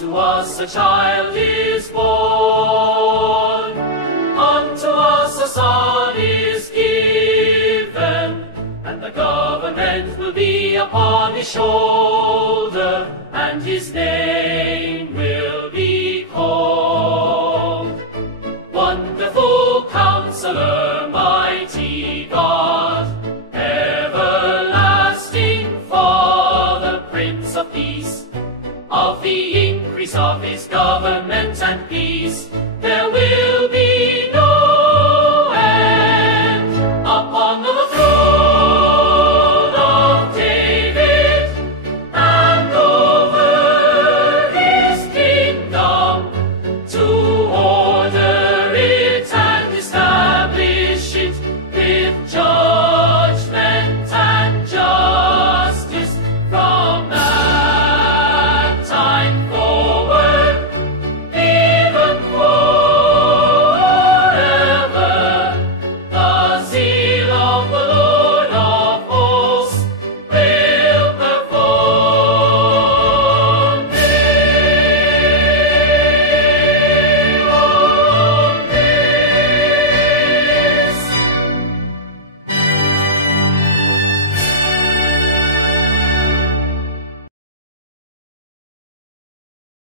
Unto us a child is born, unto us a son is given, and the government will be upon his shoulder, and his name will be called Wonderful Counselor, Mighty God, Everlasting Father, Prince of Peace. Of the increase of his government and peace, there will be no end. Upon the throne of David, and over his kingdom, to order it and establish it with justice